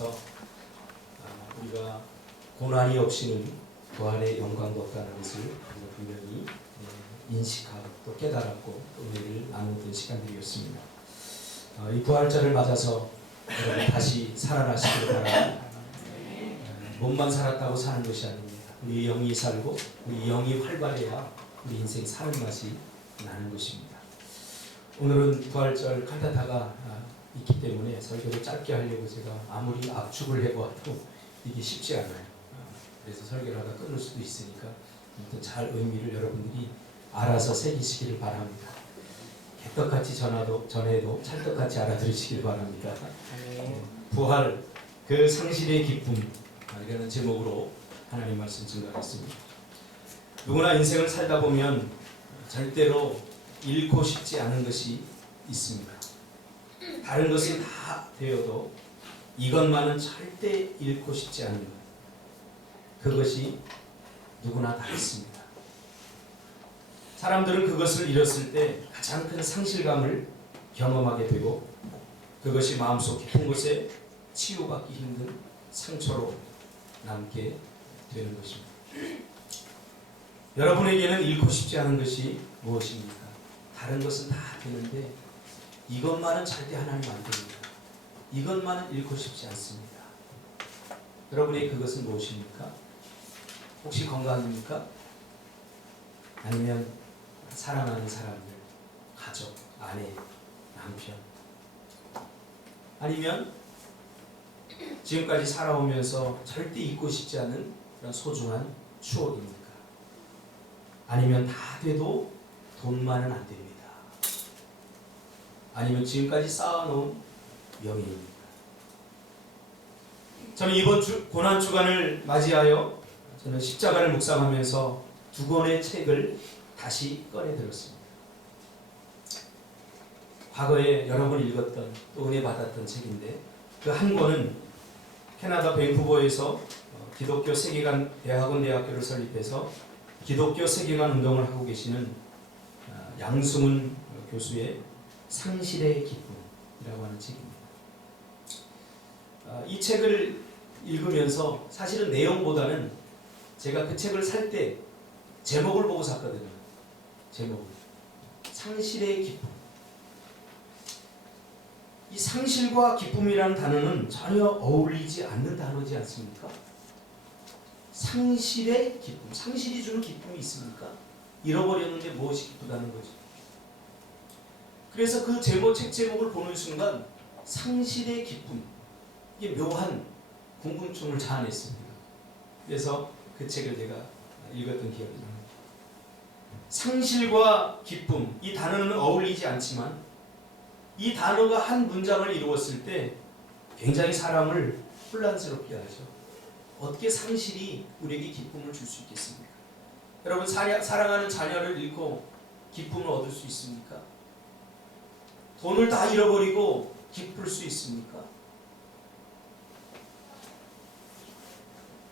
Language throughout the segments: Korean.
통해서 우리가 고난이 없이는 부활의 영광도 없다는 것을 분명히 인식하고 또 깨달았고 또 은혜를 나누던 시간들이었습니다. 이 부활절을 맞아서 여러분 다시 살아나시길 바랍니다. 몸만 살았다고 사는 것이 아닙니다. 우리 영이 살고 우리 영이 활발해야 우리 인생 사는 맛이 나는 것입니다. 오늘은 부활절 칸타타가 있기 때문에 설교를 짧게 하려고 제가 아무리 압축을 해보아도 이게 쉽지 않아요. 그래서 설교를 하다 끊을 수도 있으니까 아무튼 잘 의미를 여러분들이 알아서 새기시기를 바랍니다. 개떡같이 전해도 찰떡같이 알아들으시길 바랍니다. 부활, 그 상실의 기쁨 이라는 제목으로 하나님 말씀 증거하겠습니다. 누구나 인생을 살다 보면 절대로 잃고 싶지 않은 것이 있습니다. 다른 것이 다 되어도 이것만은 절대 잃고 싶지 않은 것, 그것이 누구나 다 있습니다. 사람들은 그것을 잃었을 때 가장 큰 상실감을 경험하게 되고 그것이 마음속 깊은 곳에 치유받기 힘든 상처로 남게 되는 것입니다. 여러분에게는 잃고 싶지 않은 것이 무엇입니까? 다른 것은 다 되는데 이것만은 절대 하나님 안 됩니다. 이것만은 잃고 싶지 않습니다. 여러분의 그것은 무엇입니까? 혹시 건강입니까? 아니면 사랑하는 사람들, 가족, 아내, 남편, 아니면 지금까지 살아오면서 절대 잊고 싶지 않은 그런 소중한 추억입니까? 아니면 다 돼도 돈만은 안 됩니다. 아니면 지금까지 쌓아놓은 명예입니까? 저는 이번 고난 주간을 맞이하여 저는 십자가를 묵상하면서 두 권의 책을 다시 꺼내 들었습니다. 과거에 여러 번 읽었던 또 은혜 받았던 책인데 그 한 권은 캐나다 밴쿠버에서 기독교 세계관 대학원 대학교를 설립해서 기독교 세계관 운동을 하고 계시는 양승훈 교수의 상실의 기쁨이라고 하는 책입니다. 이 책을 읽으면서 사실은 내용보다는 제가 그 책을 살 때 제목을 보고 샀거든요. 제목을. 상실의 기쁨. 이 상실과 기쁨이라는 단어는 전혀 어울리지 않는 단어지 않습니까? 상실의 기쁨. 상실이 주는 기쁨이 있습니까? 잃어버렸는데 무엇이 기쁘다는 거죠. 그래서 그 책 제목을 보는 순간 상실의 기쁨. 이게 묘한 궁금증을 자아냈습니다. 그래서 그 책을 제가 읽었던 기억이 납니다. 상실과 기쁨, 이 단어는 어울리지 않지만 이 단어가 한 문장을 이루었을 때 굉장히 사람을 혼란스럽게 하죠. 어떻게 상실이 우리에게 기쁨을 줄 수 있겠습니까? 여러분 사랑하는 자녀를 잃고 기쁨을 얻을 수 있습니까? 돈을 다 잃어버리고 기쁠 수 있습니까?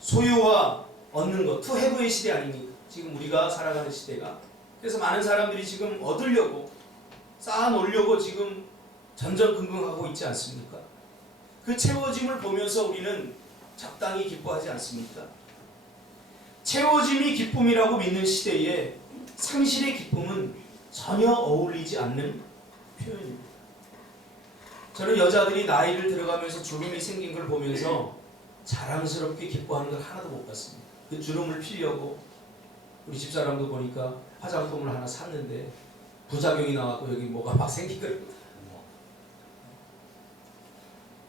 소유와 얻는 것, 투 해브의 시대 아닙니까? 지금 우리가 살아가는 시대가. 그래서 많은 사람들이 지금 얻으려고 쌓아놓으려고 지금 전전긍긍하고 있지 않습니까? 그 채워짐을 보면서 우리는 적당히 기뻐하지 않습니까? 채워짐이 기쁨이라고 믿는 시대에 상실의 기쁨은 전혀 어울리지 않는 표현입니다. 저는 여자들이 나이를 들어가면서 주름이 생긴 걸 보면서 자랑스럽게 기뻐하는 걸 하나도 못 봤습니다. 그 주름을 피려고 우리 집사람도 보니까 화장품을 하나 샀는데 부작용이 나왔고 여기 뭐가 막 생기더라고요.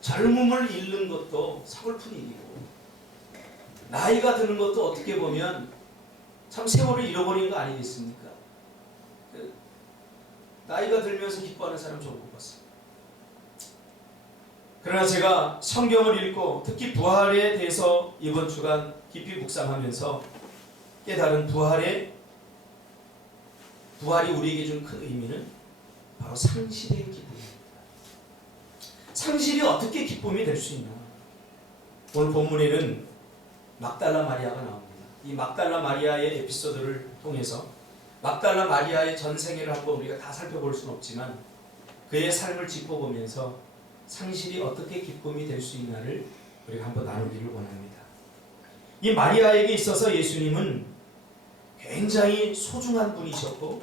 젊음을 잃는 것도 서글픈 일이고 나이가 드는 것도 어떻게 보면 참 세월을 잃어버리는 거 아니겠습니까? 나이가 들면서 기뻐하는 사람 저는 못 봤어요. 그러나 제가 성경을 읽고 특히 부활에 대해서 이번 주간 깊이 묵상하면서 깨달은 부활이 우리에게 준 큰 의미는 바로 상실의 기쁨입니다. 상실이 어떻게 기쁨이 될 수 있나? 오늘 본문에는 막달라 마리아가 나옵니다. 이 막달라 마리아의 에피소드를 통해서 막달라 마리아의 전 생애를 한번 우리가 다 살펴볼 수는 없지만 그의 삶을 짚어보면서 상실이 어떻게 기쁨이 될 수 있나를 우리가 한번 나누기를 원합니다. 이 마리아에게 있어서 예수님은 굉장히 소중한 분이셨고,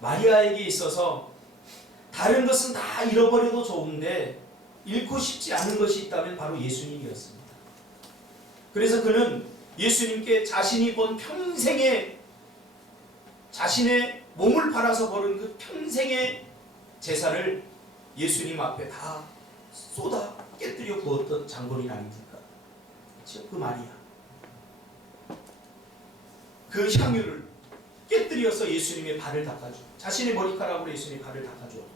마리아에게 있어서 다른 것은 다 잃어버려도 좋은데 잃고 싶지 않은 것이 있다면 바로 예수님이었습니다. 그래서 그는 예수님께 자신이 본 평생의, 자신의 몸을 팔아서 벌은 그 평생의 재산을 예수님 앞에 다 쏟아 깨뜨려 부었던 장본인 아닙니까? 그렇죠? 그 마리아, 그 향유를 깨뜨려서 예수님의 발을 닦아주, 자신의 머리카락으로 예수님의 발을 닦아주었다.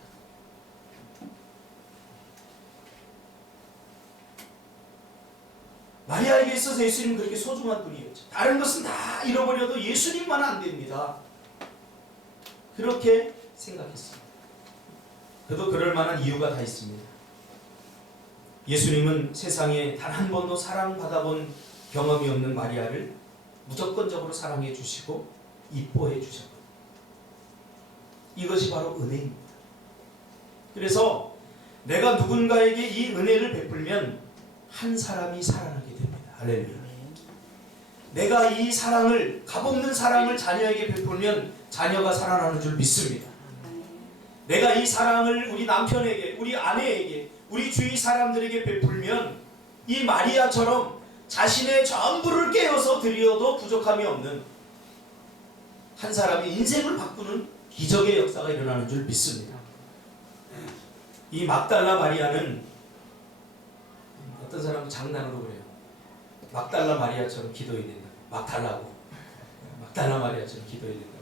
마리아에게 있어서 예수님은 그렇게 소중한 분이었죠. 다른 것은 다 잃어버려도 예수님만은 안 됩니다. 그렇게 생각했습니다. 그도 그럴 만한 이유가 다 있습니다. 예수님은 세상에 단 한 번도 사랑받아본 경험이 없는 마리아를 무조건적으로 사랑해 주시고 이뻐해 주셨거든요. 이것이 바로 은혜입니다. 그래서 내가 누군가에게 이 은혜를 베풀면 한 사람이 살아나게 됩니다. 할렐루야. 내가 이 사랑을, 값없는 사랑을 자녀에게 베풀면 자녀가 살아나는 줄 믿습니다. 내가 이 사랑을 우리 남편에게, 우리 아내에게, 우리 주위 사람들에게 베풀면 이 마리아처럼 자신의 전부를 깨어서 드려도 부족함이 없는 한 사람의 인생을 바꾸는 기적의 역사가 일어나는 줄 믿습니다. 이 막달라 마리아는, 어떤 사람은 장난으로 그래요. 막달라 마리아처럼 기도해야 된다. 막달라 마리아처럼 기도해야 된다.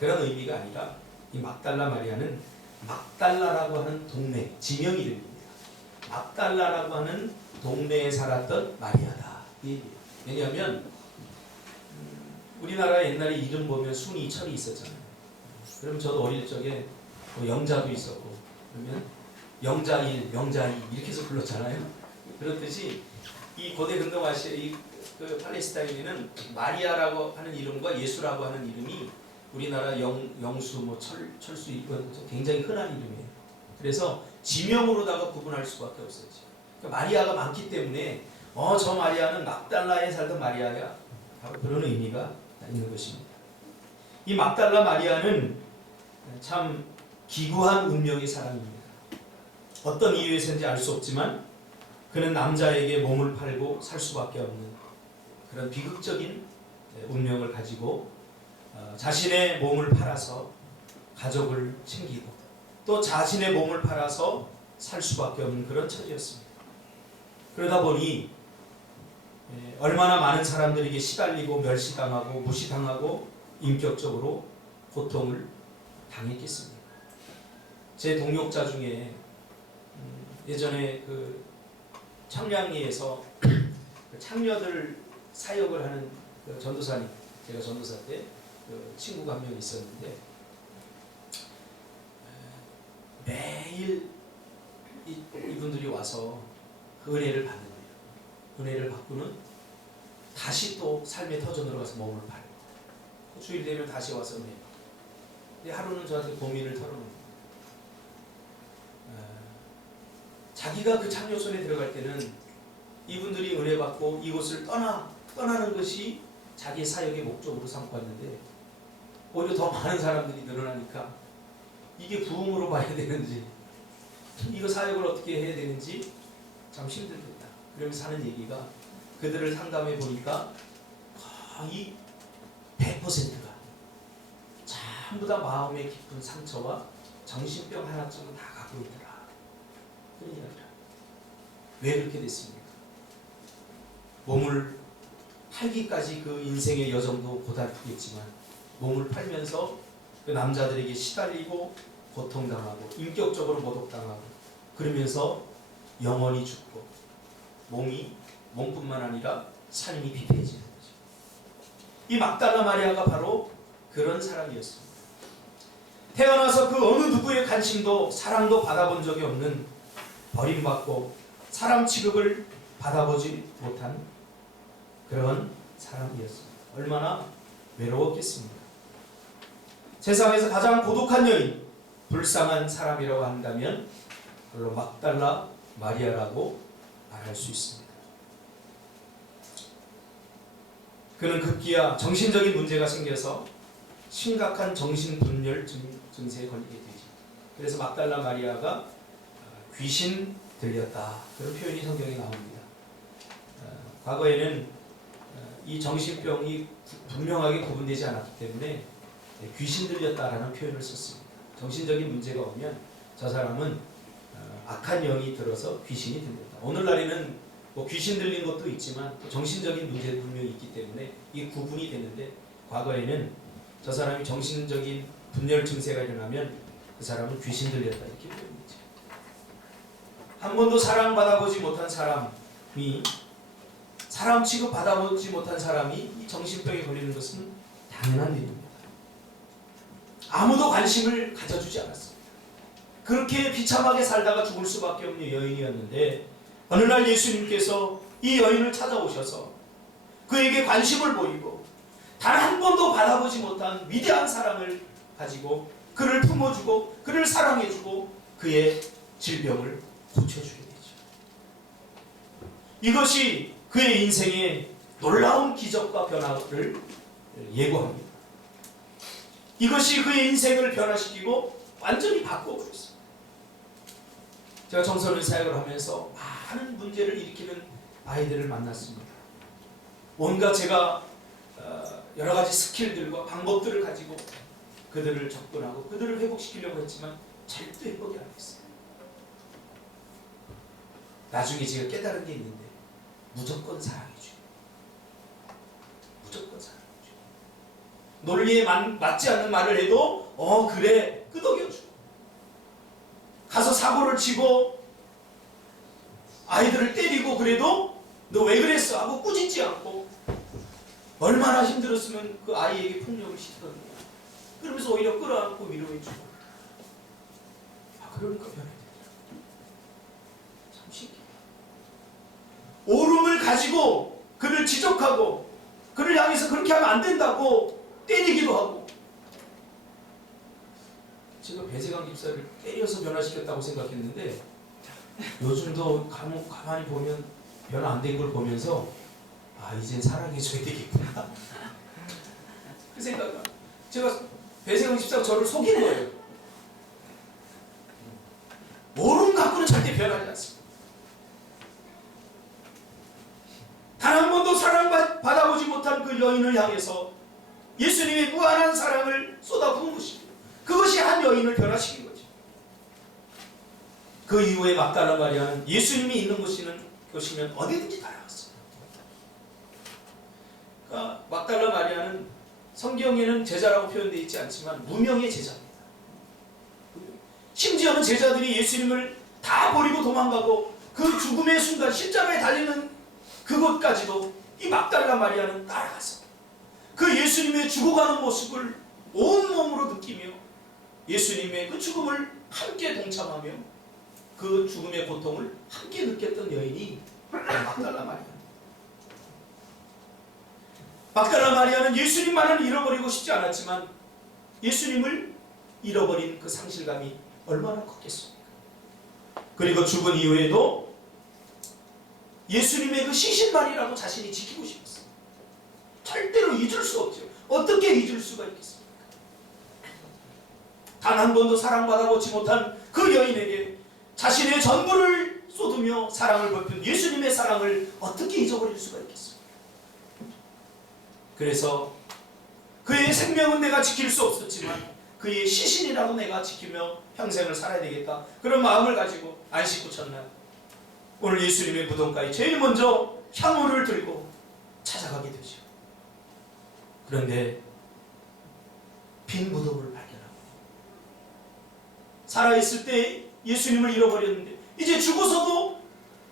그런 의미가 아니라 이 막달라 마리아는 막달라라고 하는 동네, 지명 이름입니다. 막달라라고 하는 동네에 살았던 마리아다. 왜냐하면 우리나라 옛날에 이름 보면 순이 철이 있었잖아요. 그럼 저도 어릴 적에 뭐 영자도 있었고, 그러면 영자일, 명자이 이렇게 해서 불렀잖아요. 그렇듯이 이 고대 근동 아시아, 그 팔레스타인에는 마리아라고 하는 이름과 예수라고 하는 이름이 우리나라 영수, 뭐 철수 이건 굉장히 흔한 이름이에요. 그래서 지명으로다가 구분할 수밖에 없었지. 그러니까 마리아가 많기 때문에 저 마리아는 막달라에 살던 마리아야. 바로 그런 의미가 있는 것입니다. 이 막달라 마리아는 참 기구한 운명의 사람입니다. 어떤 이유에서인지 알 수 없지만 그는 남자에게 몸을 팔고 살 수밖에 없는 그런 비극적인 운명을 가지고 자신의 몸을 팔아서 가족을 챙기고 또 자신의 몸을 팔아서 살 수밖에 없는 그런 처지였습니다. 그러다 보니 얼마나 많은 사람들에게 시달리고 멸시당하고 무시당하고 인격적으로 고통을 당했겠습니까? 제 동역자 중에 예전에 그 청량리에서 창녀들 사역을 하는 그 전도사님, 제가 전도사 때 그 친구가 한 명 있었는데 매일 이분들이 와서 그 은혜를 받는 거예요. 은혜를 받고는 다시 또 삶에 터져 들어가서 몸을 팔고 주일 되면 다시 와서 은혜. 근데 하루는 저한테 고민을 털어놓는 거예요. 자기가 그 창녀촌에 들어갈 때는 이분들이 은혜 받고 이곳을 떠나는 것이 자기의 사역의 목적으로 삼고 왔는데 오히려 더 많은 사람들이 늘어나니까 이게 부흥으로 봐야 되는지 이거 사역을 어떻게 해야 되는지 참 힘들겠다. 그러면서 하는 얘기가 그들을 상담해 보니까 거의 100%가 전부 다 마음의 깊은 상처와 정신병 하나쯤은 다 갖고 있더라. 그런 이야기라. 왜 그렇게 됐습니까? 몸을 팔기까지 그 인생의 여정도 고달프겠지만 몸을 팔면서 그 남자들에게 시달리고 고통당하고 인격적으로 모독당하고 그러면서 영원히 죽고 몸뿐만 아니라 삶이 피폐해지는 거죠. 이 막달라 마리아가 바로 그런 사람이었습니다. 태어나서 그 어느 누구의 관심도 사랑도 받아본 적이 없는 버림받고 사람 취급을 받아보지 못한 그런 사람이었습니다. 얼마나 외로웠겠습니까? 세상에서 가장 고독한 여인, 불쌍한 사람이라고 한다면 그걸로 막달라 마리아라고 말할 수 있습니다. 그는 급기야 정신적인 문제가 생겨서 심각한 정신분열 증세에 걸리게 되죠. 그래서 막달라 마리아가 귀신 들렸다, 그런 표현이 성경에 나옵니다. 과거에는 이 정신병이 분명하게 구분되지 않았기 때문에 귀신 들렸다라는 표현을 썼습니다. 정신적인 문제가 오면 저 사람은 악한 영이 들어서 귀신이 들렸다. 오늘날에는 뭐 귀신 들린 것도 있지만 정신적인 문제도 분명히 있기 때문에 이게 구분이 되는데, 과거에는 저 사람이 정신적인 분열 증세가 일어나면 그 사람은 귀신 들렸다, 이렇게 표현했죠. 한 번도 사랑받아보지 못한 사람이, 사람 취급받아보지 못한 사람이 이 정신병에 걸리는 것은 당연한 일입니다. 아무도 관심을 가져주지 않았습니다. 그렇게 비참하게 살다가 죽을 수밖에 없는 여인이었는데, 어느 날 예수님께서 이 여인을 찾아오셔서 그에게 관심을 보이고 단 한 번도 받아보지 못한 위대한 사랑을 가지고 그를 품어주고 그를 사랑해주고 그의 질병을 고쳐주게 되죠. 이것이 그의 인생의 놀라운 기적과 변화를 예고합니다. 이것이 그의 인생을 변화시키고 완전히 바꿔버렸습니다. 제가 청소년 사역을 하면서 많은 문제를 일으키는 아이들을 만났습니다. 온갖 제가 여러 가지 스킬들과 방법들을 가지고 그들을 접근하고 그들을 회복시키려고 했지만 절대 회복이 안 됐어요. 나중에 제가 깨달은 게 있는데, 무조건 사랑해줘요. 무조건 사랑해줘요. 논리에 맞지 않는 말을 해도 그래 끄덕여줘. 가서 사고를 치고 아이들을 때리고 그래도 너 왜 그랬어 하고 꾸짖지 않고, 얼마나 힘들었으면 그 아이에게 폭력을 시켰느냐, 그러면서 오히려 끌어안고 위로해주고. 그러니까 변해되더라고요. 참 신기해요. 오름을 가지고 그를 지적하고 그를 향해서 그렇게 하면 안 된다고 때리기도 하고. 제가 배세강 집사를 때려서 변화시켰다고 생각했는데, 요즘도 가만히 보면 변화 안 된 걸 보면서 이젠 사랑해줘야 되겠구나 그 생각이. 제가 배세강 집사가 저를 속인 거예요. 오름 갖고는 절대 변하지 않습니다. 단 한 번도 사랑받아보지 못한 그 여인을 향해서 예수님의 무한한 사랑을 쏟아부은 것입니다. 그것이 한 여인을 변화시킨 거죠. 그 이후에 막달라 마리아는 예수님이 있는 곳이면 어디든지 달려갔어요. 그러니까 막달라 마리아는 성경에는 제자라고 표현되어 있지 않지만 무명의 제자입니다. 심지어는 제자들이 예수님을 다 버리고 도망가고 그 죽음의 순간 십자가에 달리는 그곳까지도 이 막달라 마리아는 따라가서 그 예수님의 죽어가는 모습을 온몸으로 느끼며 예수님의 그 죽음을 함께 동참하며 그 죽음의 고통을 함께 느꼈던 여인이 막달라 마리아입니다. 막달라 마리아는 예수님만을 잃어버리고 싶지 않았지만 예수님을 잃어버린 그 상실감이 얼마나 컸겠습니까? 그리고 죽은 이후에도 예수님의 그 시신만이라도 자신이 지키고 싶었어요. 절대로 잊을 수 없죠. 어떻게 잊을 수가 있겠습니까? 단 한 번도 사랑받아보지 못한 그 여인에게 자신의 전부를 쏟으며 사랑을 베푼 예수님의 사랑을 어떻게 잊어버릴 수가 있겠습니까? 그래서 그의 생명은 내가 지킬 수 없었지만 그의 시신이라도 내가 지키며 평생을 살아야 되겠다, 그런 마음을 가지고 안식 후 첫날 오늘 예수님의 무덤가에 제일 먼저 향유를 들고 찾아가게 되죠. 그런데 빈 무덤을 발견하고, 살아있을 때 예수님을 잃어버렸는데 이제 죽어서도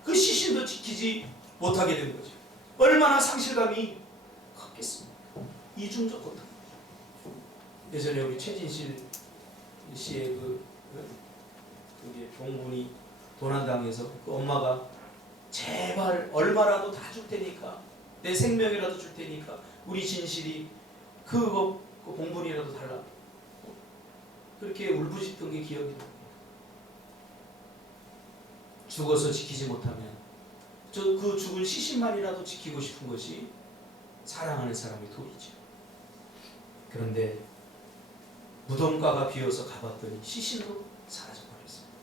그 시신도 지키지 못하게 된 거죠. 얼마나 상실감이 컸겠습니까? 이중적 고통. 예전에 우리 최진실 씨의 그게 봉분이 도난당해서 그 엄마가 제발 얼마라도 다 줄 테니까, 내 생명이라도 줄 테니까 우리 진실이 그 봉분이라도 달라, 그렇게 울부짖던 게 기억이 납니다. 죽어서 지키지 못하면 그 죽은 시신만이라도 지키고 싶은 것이 사랑하는 사람이 둘이죠. 그런데 무덤가가 비어서 가봤더니 시신으로 사라져버렸습니다.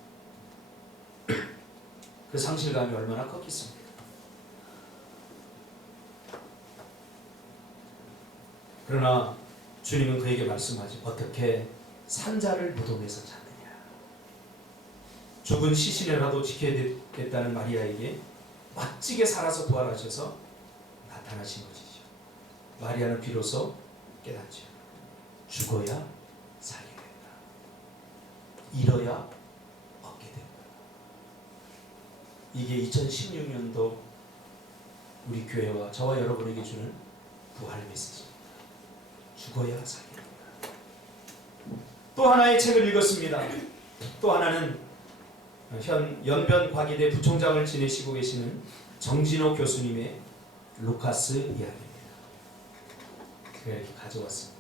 그 상실감이 얼마나 컸겠습니까? 그러나 주님은 그에게 말씀하지, 어떻게 산자를 무덤에서 찾느냐. 죽은 시신이라도 지켜야겠다는 마리아에게 멋지게 살아서 부활하셔서 나타나신 것이죠. 마리아는 비로소 깨닫죠. 죽어야 살게 된다. 잃어야 얻게 된다. 이게 2016년도 우리 교회와 저와 여러분에게 주는 부활 메시지입니다. 죽어야 살게 된다. 또 하나의 책을 읽었습니다. 또 하나는 현 연변과기대 부총장을 지내시고 계시는 정진호 교수님의 루카스 이야기입니다. 제가 이렇게 가져왔습니다.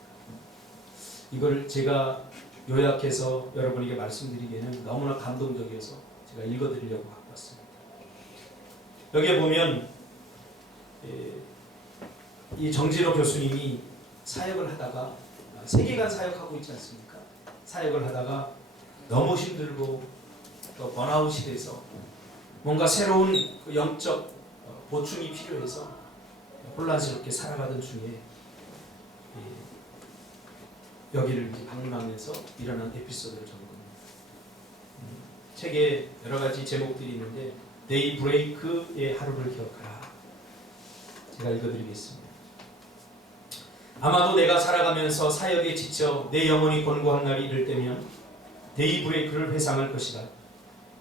이걸 제가 요약해서 여러분에게 말씀드리기에는 너무나 감동적이어서 제가 읽어드리려고 갖고 왔습니다. 여기에 보면 이 정진호 교수님이 사역을 하다가 세계관 사역하고 있지 않습니까? 사역을 하다가 너무 힘들고 또 번아웃이 돼서 뭔가 새로운 그 영적 보충이 필요해서 혼란스럽게 살아가던 중에 여기를 방문하면서 일어난 에피소드를 적은 겁니다. 책에 여러 가지 제목들이 있는데 데이 브레이크의 하루를 기억하라. 제가 읽어드리겠습니다. 아마도 내가 살아가면서 사역에 지쳐 내 영혼이 곤고한 날이 이를 때면 데이 브레이크를 회상할 것이다.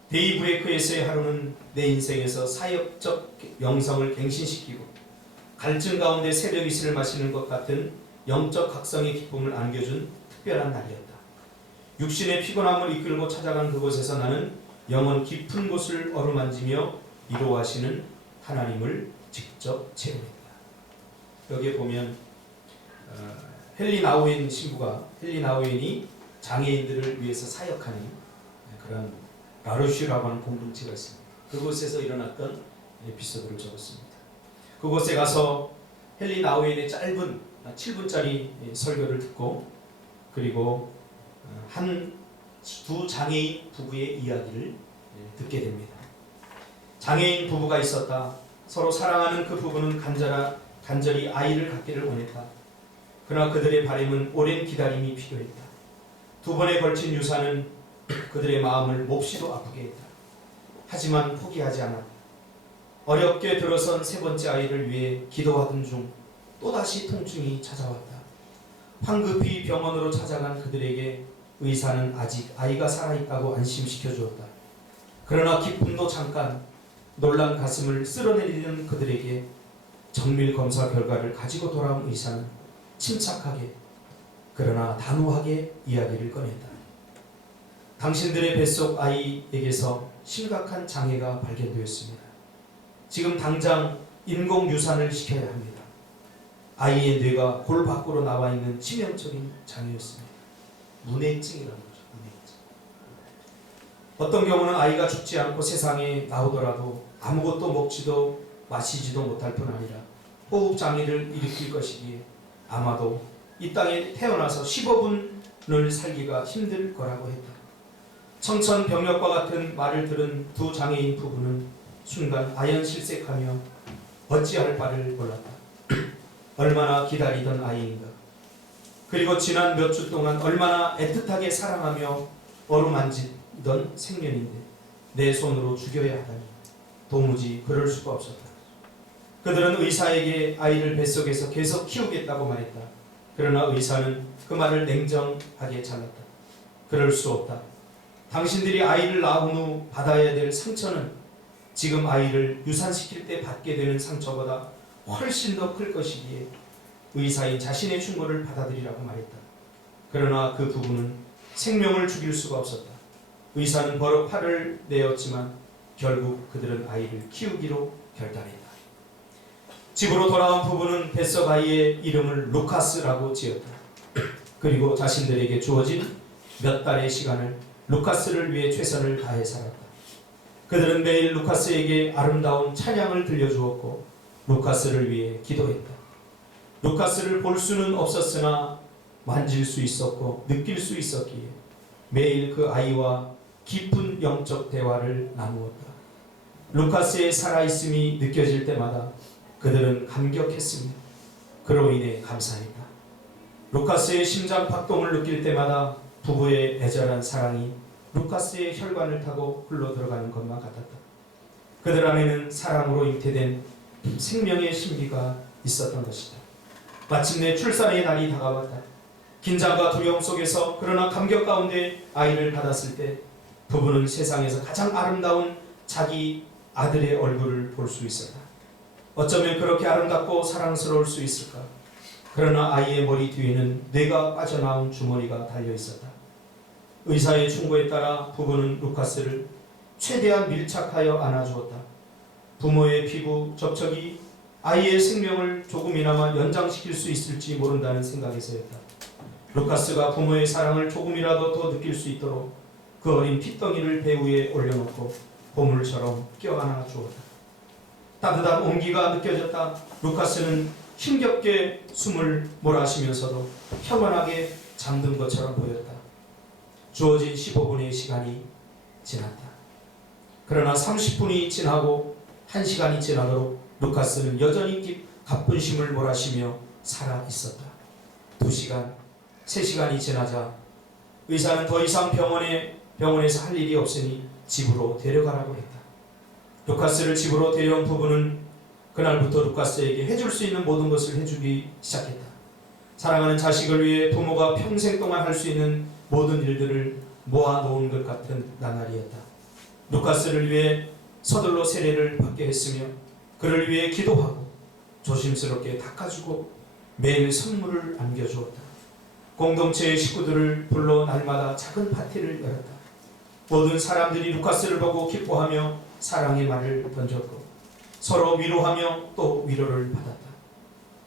데이 브레이크에서의 하루는 내 인생에서 사역적 영성을 갱신시키고 갈증 가운데 새벽 이슬을 마시는 것 같은 영적 각성의 기쁨을 안겨준 특별한 날이었다. 육신의 피곤함을 이끌고 찾아간 그곳에서 나는 영혼 깊은 곳을 어루만지며 이루어하시는 하나님을 직접 체험했다. 여기에 보면 헨리 나우엔 신부가, 헨리 나우엔이 장애인들을 위해서 사역하는 그런 라르슈라고 하는 공동체가 있습니다. 그곳에서 일어났던 에피소드를 적었습니다. 그곳에 가서 헨리 나우엔의 짧은 7분짜리 설교를 듣고 그리고 두 장애인 부부의 이야기를 듣게 됩니다. 장애인 부부가 있었다. 서로 사랑하는 그 부부는 간절히 아이를 갖기를 원했다. 그러나 그들의 바람은 오랜 기다림이 필요했다. 두 번에 걸친 유산은 그들의 마음을 몹시도 아프게 했다. 하지만 포기하지 않았다. 어렵게 들어선 세 번째 아이를 위해 기도하던 중 또다시 통증이 찾아왔다. 황급히 병원으로 찾아간 그들에게 의사는 아직 아이가 살아있다고 안심시켜 주었다. 그러나 기쁨도 잠깐, 놀란 가슴을 쓸어내리는 그들에게 정밀 검사 결과를 가지고 돌아온 의사는 침착하게 그러나 단호하게 이야기를 꺼냈다. 당신들의 뱃속 아이에게서 심각한 장애가 발견되었습니다. 지금 당장 인공유산을 시켜야 합니다. 아이의 뇌가 골 밖으로 나와 있는 치명적인 장애였습니다. 문해증이라는 거죠. 문해증. 어떤 경우는 아이가 죽지 않고 세상에 나오더라도 아무것도 먹지도 마시지도 못할 뿐 아니라 호흡장애를 일으킬 것이기에 아마도 이 땅에 태어나서 15분을 살기가 힘들 거라고 했다. 청천벽력과 같은 말을 들은 두 장애인 부부는 순간 아연실색하며 어찌할 바를 몰랐다. 얼마나 기다리던 아이인가. 그리고 지난 몇 주 동안 얼마나 애틋하게 사랑하며 어루만지던 생년인데 내 손으로 죽여야 하다니 도무지 그럴 수가 없었다. 그들은 의사에게 아이를 뱃속에서 계속 키우겠다고 말했다. 그러나 의사는 그 말을 냉정하게 잘랐다. 그럴 수 없다. 당신들이 아이를 낳은 후 받아야 될 상처는 지금 아이를 유산시킬 때 받게 되는 상처보다 훨씬 더 클 것이기에 의사인 자신의 충고를 받아들이라고 말했다. 그러나 그 부부는 생명을 죽일 수가 없었다. 의사는 버럭 화를 내었지만 결국 그들은 아이를 키우기로 결단했다. 집으로 돌아온 부부는 뱃속 아이의 이름을 루카스라고 지었다. 그리고 자신들에게 주어진 몇 달의 시간을 루카스를 위해 최선을 다해 살았다. 그들은 매일 루카스에게 아름다운 찬양을 들려주었고 루카스를 위해 기도했다. 루카스를 볼 수는 없었으나 만질 수 있었고 느낄 수 있었기에 매일 그 아이와 깊은 영적 대화를 나누었다. 루카스의 살아있음이 느껴질 때마다 그들은 감격했습니다. 그로 인해 감사했다. 루카스의 심장 박동을 느낄 때마다 부부의 애절한 사랑이 루카스의 혈관을 타고 흘러들어가는 것만 같았다. 그들 안에는 사랑으로 잉태된 생명의 신비가 있었던 것이다. 마침내 출산의 날이 다가왔다. 긴장과 두려움 속에서 그러나 감격 가운데 아이를 받았을 때 부부는 세상에서 가장 아름다운 자기 아들의 얼굴을 볼 수 있었다. 어쩌면 그렇게 아름답고 사랑스러울 수 있을까? 그러나 아이의 머리 뒤에는 뇌가 빠져나온 주머니가 달려 있었다. 의사의 충고에 따라 부부는 루카스를 최대한 밀착하여 안아주었다. 부모의 피부 접촉이 아이의 생명을 조금이나마 연장시킬 수 있을지 모른다는 생각에서였다. 루카스가 부모의 사랑을 조금이라도 더 느낄 수 있도록 그 어린 핏덩이를 배 위에 올려놓고 보물처럼 껴안아 주었다. 따뜻한 온기가 느껴졌다. 루카스는 힘겹게 숨을 몰아쉬면서도 평온하게 잠든 것처럼 보였다. 주어진 15분의 시간이 지났다. 그러나 30분이 지나고 1시간이 지나도록 루카스는 여전히 가뿐심을 몰아쉬며 살아있었다. 2시간, 3시간이 지나자 의사는 더 이상 병원에서 할 일이 없으니 집으로 데려가라고 했다. 루카스를 집으로 데려온 부부는 그날부터 루카스에게 해줄 수 있는 모든 것을 해주기 시작했다. 사랑하는 자식을 위해 부모가 평생 동안 할 수 있는 모든 일들을 모아놓은 것 같은 나날이었다. 루카스를 위해 서둘러 세례를 받게 했으며 그를 위해 기도하고 조심스럽게 닦아주고 매일 선물을 안겨주었다. 공동체의 식구들을 불러 날마다 작은 파티를 열었다. 모든 사람들이 루카스를 보고 기뻐하며 사랑의 말을 던졌고 서로 위로하며 또 위로를 받았다.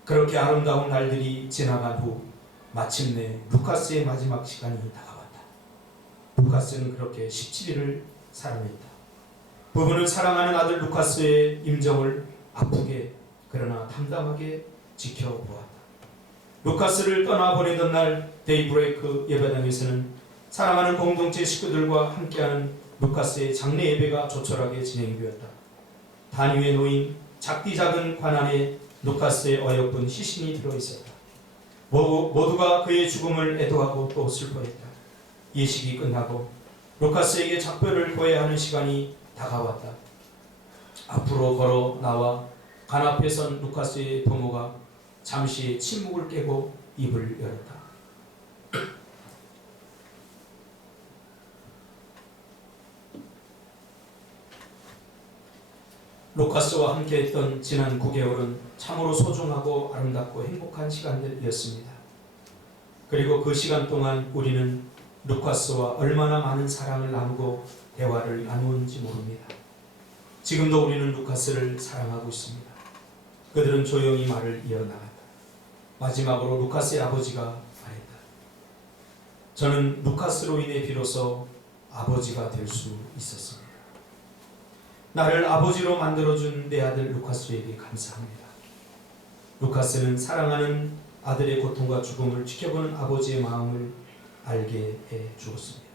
그렇게 아름다운 날들이 지나간 후 마침내 루카스의 마지막 시간이 다가왔다. 루카스는 그렇게 17일을 사랑했다. 부부는 사랑하는 아들 루카스의 임종을 아프게 그러나 담담하게 지켜보았다. 루카스를 떠나보내던 날 데이브레이크 예배당에서는 사랑하는 공동체 식구들과 함께하는 루카스의 장례 예배가 조촐하게 진행되었다. 단 위에 놓인 작디 작은 관 안에 루카스의 어여쁜 시신이 들어있었다. 모두가 그의 죽음을 애도하고 또 슬퍼했다. 예식이 끝나고 루카스에게 작별을 고해야 하는 시간이 다가왔다. 앞으로 걸어 나와 관 앞에 선 루카스의 부모가 잠시 침묵을 깨고 입을 열었다. 루카스와 함께했던 지난 9개월은 참으로 소중하고 아름답고 행복한 시간들이었습니다. 그리고 그 시간 동안 우리는 루카스와 얼마나 많은 사랑을 나누고 대화를 나누었는지 모릅니다. 지금도 우리는 루카스를 사랑하고 있습니다. 그들은 조용히 말을 이어나갔다. 마지막으로 루카스의 아버지가 말했다. 저는 루카스로 인해 비로소 아버지가 될 수 있었습니다. 나를 아버지로 만들어준 내 아들 루카스에게 감사합니다. 루카스는 사랑하는 아들의 고통과 죽음을 지켜보는 아버지의 마음을 알게 해 주었습니다.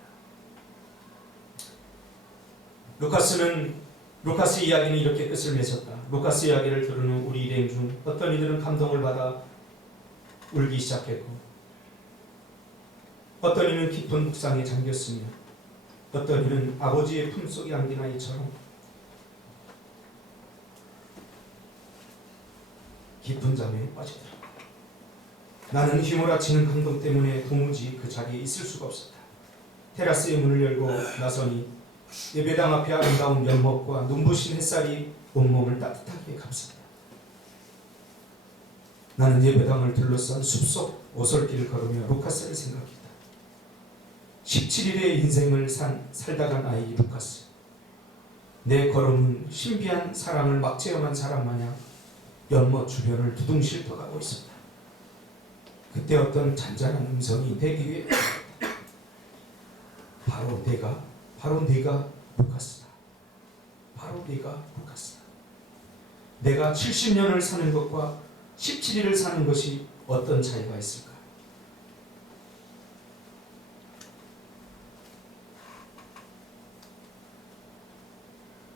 루카스 이야기는 이렇게 끝을 맺었다. 루카스 이야기를 들은 우리 일행 중 어떤 이들은 감동을 받아 울기 시작했고 어떤 이는 깊은 묵상에 잠겼으며 어떤 이는 아버지의 품속에 안긴 아이처럼 깊은 잠에 빠지더라. 나는 휘몰아치는 감동 때문에 도무지 그 자리에 있을 수가 없었다. 테라스의 문을 열고 나서니 예배당 앞에 아름다운 연못과 눈부신 햇살이 온몸을 따뜻하게 감쌌다. 나는 예배당을 둘러싼 숲속 오솔길을 걸으며 루카스를 생각했다. 17일의 인생을 살다 간 아이 루카스. 내 걸음은 신비한 사랑을 막 체험한 사람 마냥 연못 주변을 두둥실 떠가고 있었다. 그때 어떤 잔잔한 음성이 내 귀에 바로 네가 루카스다. 바로 네가 루카스다. 내가 70년을 사는 것과 17일을 사는 것이 어떤 차이가 있을까?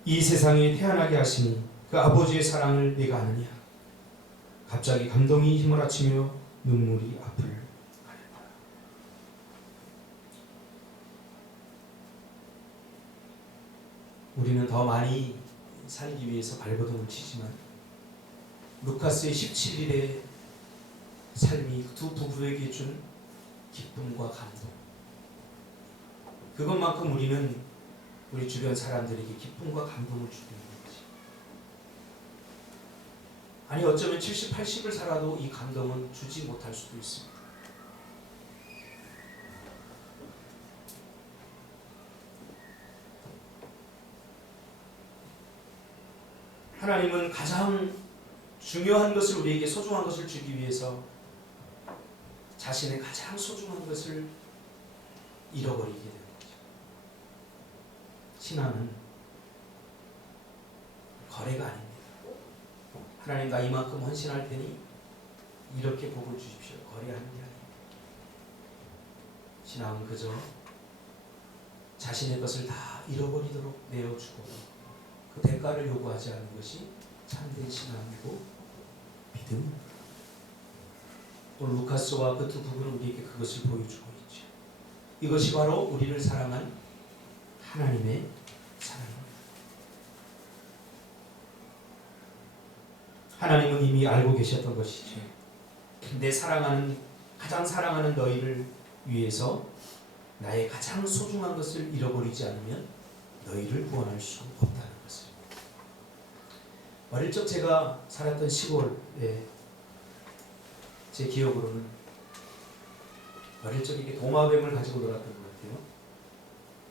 이 세상에 태어나게 하시니 그 아버지의 사랑을 내가 아느냐? 갑자기 감동이 휘몰아치며 눈물이 앞을 가렸다. 우리는 더 많이 살기 위해서 발버둥을 치지만 루카스의 17일의 삶이 두 부부에게 준 기쁨과 감동, 그것만큼 우리는 우리 주변 사람들에게 기쁨과 감동을 주고 있는 거지. 아니 어쩌면 70, 80을 살아도 이 감동은 주지 못할 수도 있습니다. 하나님은 가장 중요한 것을, 우리에게 소중한 것을 주기 위해서 자신의 가장 소중한 것을 잃어버리게 됩니다. 신앙은 거래가 아닙니다. 하나님 나 이만큼 헌신할 테니 이렇게 복을 주십시오. 거래하는 게 아닙니다. 신앙은 그저 자신의 것을 다 잃어버리도록 내어주고 그 대가를 요구하지 않는 것이 참된 신앙이고 믿음입니다. 오늘 루카스와 그 두 부부는 우리에게 그것을 보여주고 있죠. 이것이 바로 우리를 사랑한 하나님의 사랑입니다. 하나님은 이미 알고 계셨던 것이죠. 내 가장 사랑하는 너희를 위해서 나의 가장 소중한 것을 잃어버리지 않으면 너희를 구원할 수 없다는 것을. 어릴 적 제가 살았던 시골에 제 기억으로는 어릴 적에 이렇게 도마뱀을 가지고 놀았던 것 같아요.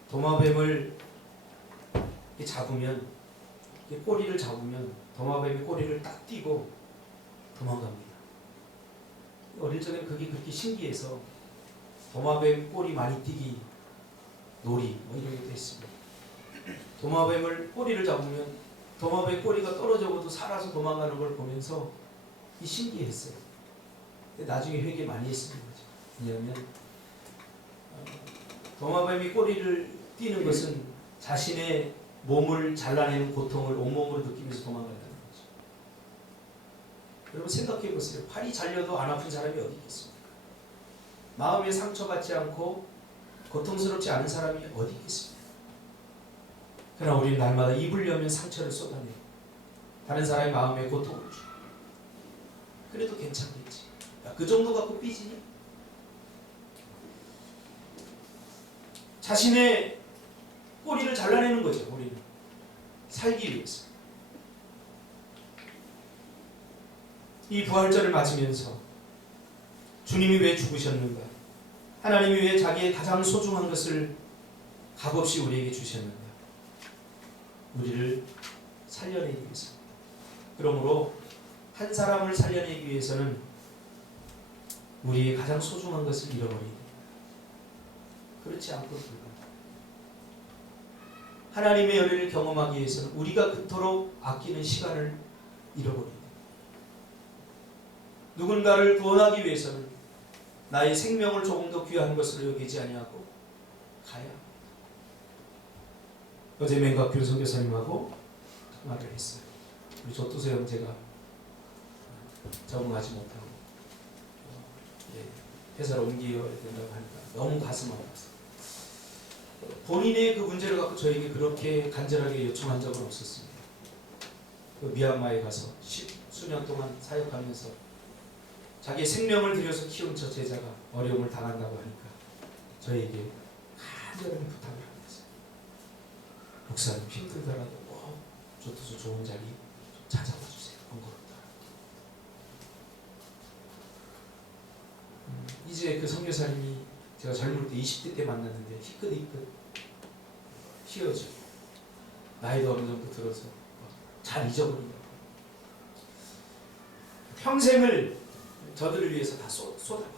도마뱀을 잡으면, 꼬리를 잡으면 도마뱀이 꼬리를 딱 띄고 도망갑니다. 어릴 적에는 그게 그렇게 신기해서 도마뱀 꼬리 많이 띄기 놀이 이런 것도 했습니다. 도마뱀을 꼬리를 잡으면 도마뱀 꼬리가 떨어져도 살아서 도망가는 걸 보면서 신기했어요. 근데 나중에 회개 많이 했습니다. 왜냐하면 도마뱀이 꼬리를 띄는 것은 자신의 몸을 잘라내는 고통을 온몸으로 느끼면서 도망간다는 거죠. 여러분 생각해 보세요. 팔이 잘려도 안 아픈 사람이 어디 있겠습니까? 마음에 상처받지 않고 고통스럽지 않은 사람이 어디 있겠습니까? 그러나 우리는 날마다 입으려면 상처를 쏟아내고 다른 사람의 마음에 고통을 주고, 그래도 괜찮겠지. 야, 그 정도 갖고 삐지니? 자신의 꼬리를 잘라내는 거죠. 우리는 살기 위해서. 이 부활절을 맞으면서 주님이 왜 죽으셨는가? 하나님이 왜 자기의 가장 소중한 것을 값없이 우리에게 주셨는가? 우리를 살려내기 위해서. 그러므로 한 사람을 살려내기 위해서는 우리의 가장 소중한 것을 잃어버려야 됩니다. 그렇지 않고 불가합니다. 하나님의 은혜를 경험하기 위해서는 우리가 그토록 아끼는 시간을 잃어버려야 됩니다. 누군가를 구원하기 위해서는 나의 생명을 조금 더 귀한 것으로 여기지 아니하고 가야 합니다. 어제 맹각교 선교사님하고 통화를 했어요. 우리 조투수 형제가 적응하지 못하고 회사를 옮겨야 된다고 하니까 너무 가슴 아팠어요. 본인의 그 문제를 갖고 저에게 그렇게 간절하게 요청한 적은 없었습니다. 그 미얀마에 가서 수년 동안 사역하면서 자기의 생명을 들여서 키운 저 제자가 어려움을 당한다고 하니까 저에게 간절한 부탁을 합니다. 목사님 힘들더라도 조투수 좋은 자리 좀 찾아봐 주세요. 번거롭다. 이제 그 선교사님이 제가 젊을 때 20대 때 만났는데 희끗희끗 휘어져. 나이도 어느 정도 들어서 잘 잊어버린다. 평생을 저들을 위해서 다 쏟아버려요.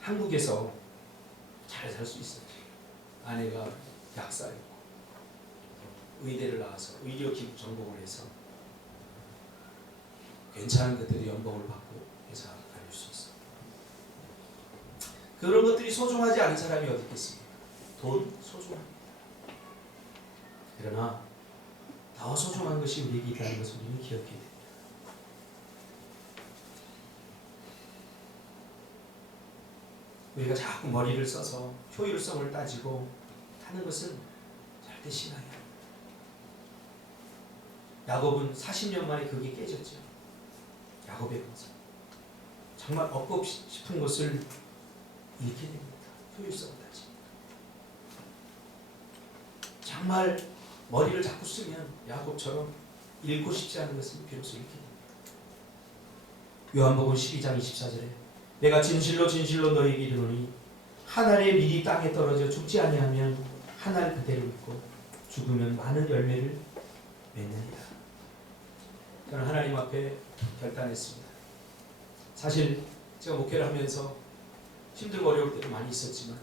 한국에서 잘 살 수 있어요. 아내가 약사였고 의대를 나와서 의료기술 전공을 해서 괜찮은 그들이 연봉을 받고 회사 다닐 수 있어. 그런 것들이 소중하지 않은 사람이 어디 있겠습니까? 돈 소중합니다. 그러나 더 소중한 것이 우리에게 있다는 것을 우리는 기억해야 됩니다. 우리가 자꾸 머리를 써서 효율성을 따지고 하는 것은 절대 신앙이 아닙니다. 야곱은 40년 만에 그게 깨졌죠. 야곱의 건설. 정말 얻고 싶은 것을 잃게 됩니다. 효율성을 따지고. 정말 머리를 자꾸 쓰면 야곱처럼 잃고 싶지 않은 것은 비로소 잃게 됩니다. 요한복음 12장 24절에 내가 진실로 진실로 너희에게 이르노니 한 알의 밀이 땅에 떨어져 죽지 아니하면 한 알 그대로 있고 죽으면 많은 열매를 맺느니라. 저는 하나님 앞에 결단했습니다. 사실 제가 목회를 하면서 힘들고 어려울 때도 많이 있었지만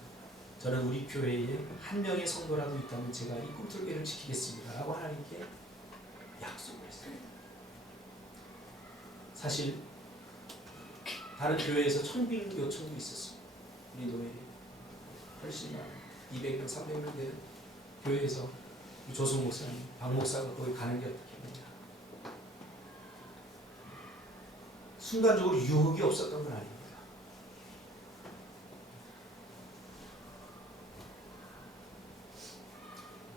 저는 우리 교회에 한 명의 성도라도 있다면 제가 이 꿈틀교회를 지키겠습니다 라고 하나님께 약속을 했습니다. 사실 다른 교회에서 청빙 요청도 있었습니다. 우리 노예에 훨씬 많은 200명, 300명 되는 교회에서 조성 목사님, 박 목사가 거기 가는 게 어떻게 되냐. 순간적으로 유혹이 없었던 건 아닙니다.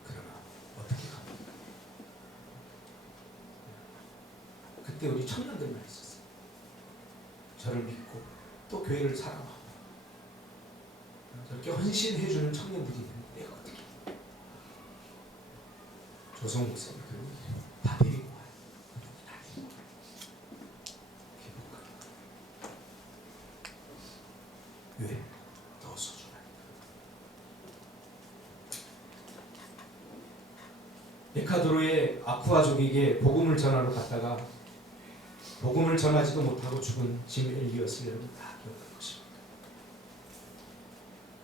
그러나 어떻게 갑니까? 그때 우리 청년들만 있었어요. 저를 믿고 또 교회를 사랑하고 저렇게 헌신해주는 청년들이 있는데 내가 어떻게 조성 목사님 다 데리고 와요. 왜? 더 소중하니까. 에콰도르의 아쿠아족에게 복음을 전하러 갔다가 복음을 전하지도 못하고 죽은 짐 엘리엇을 여러분 다 기억할 것입니다.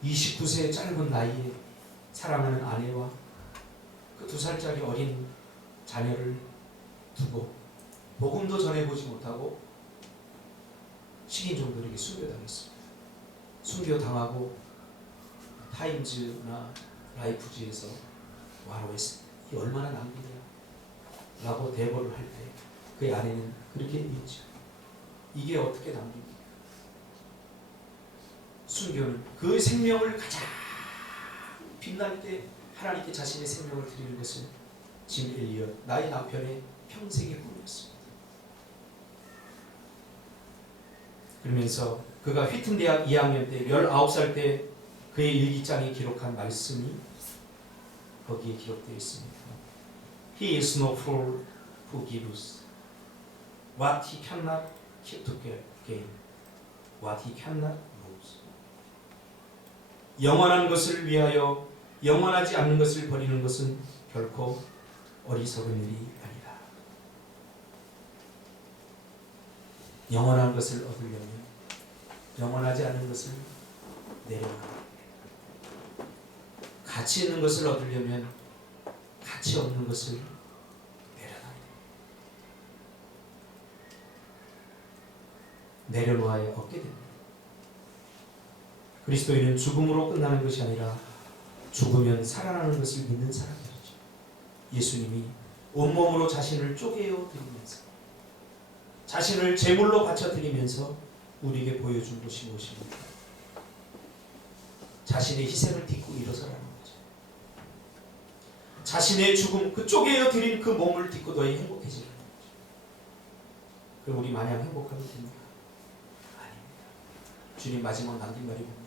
29세의 짧은 나이에 사랑하는 아내와 그 2살짜리 어린 자녀를 두고 복음도 전해보지 못하고 식인종들에게 순교당했습니다. 순교당하고 타임즈나 라이프지에서 와로했습니다. 이 얼마나 낭비냐 라고 대보를 할 때 그의 아내는 그렇게 얘기했죠. 이게 어떻게 낭비입니까? 순교는 그 생명을 가장 빛날 때 하나님께 자신의 생명을 드리는 것은 짐 엘리엇 나의 남편의 평생의 꿈이었습니다. 그러면서 그가 휘튼 대학 2학년 때 19살 때 그의 일기장에 기록한 말씀이 거기에 기록되어 있습니다. He is no fool who gives what he cannot keep to gain, what he cannot lose. 영원한 것을 위하여 영원하지 않는 것을 버리는 것은 결코 어리석은 일이 아니다. 영원한 것을 얻으려면 영원하지 않은 것을 내려놔야 합니다. 가치 있는 것을 얻으려면 가치 없는 것을 내려놔야 합니다. 내려놓아야 얻게 됩니다. 그리스도인은 죽음으로 끝나는 것이 아니라 죽으면 살아나는 것을 믿는 사람들이죠. 예수님이 온몸으로 자신을 쪼개어 드리면서 자신을 제물로 바쳐 드리면서 우리에게 보여준 것이 무엇입니까? 자신의 희생을 딛고 일어서라는 거죠. 자신의 죽음, 그 쪼개어 드린 그 몸을 딛고 너희 행복해지라는 거죠. 그럼 우리 마냥 행복하면 됩니까? 아닙니다. 주님 마지막 남긴 말이 뭡니까?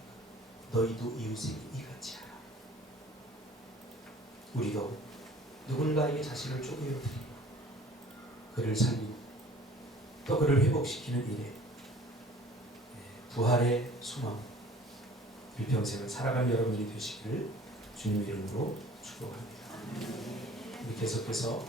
너희도 이웃에게 이같이 하라. 우리도 누군가에게 자신을 쪼개어 드리고 그를 살리고 또 그를 회복시키는 일에 부활의 소망 일평생을 살아가는 여러분들이 되시기를 주님의 이름으로 축복합니다. 우리 계속해서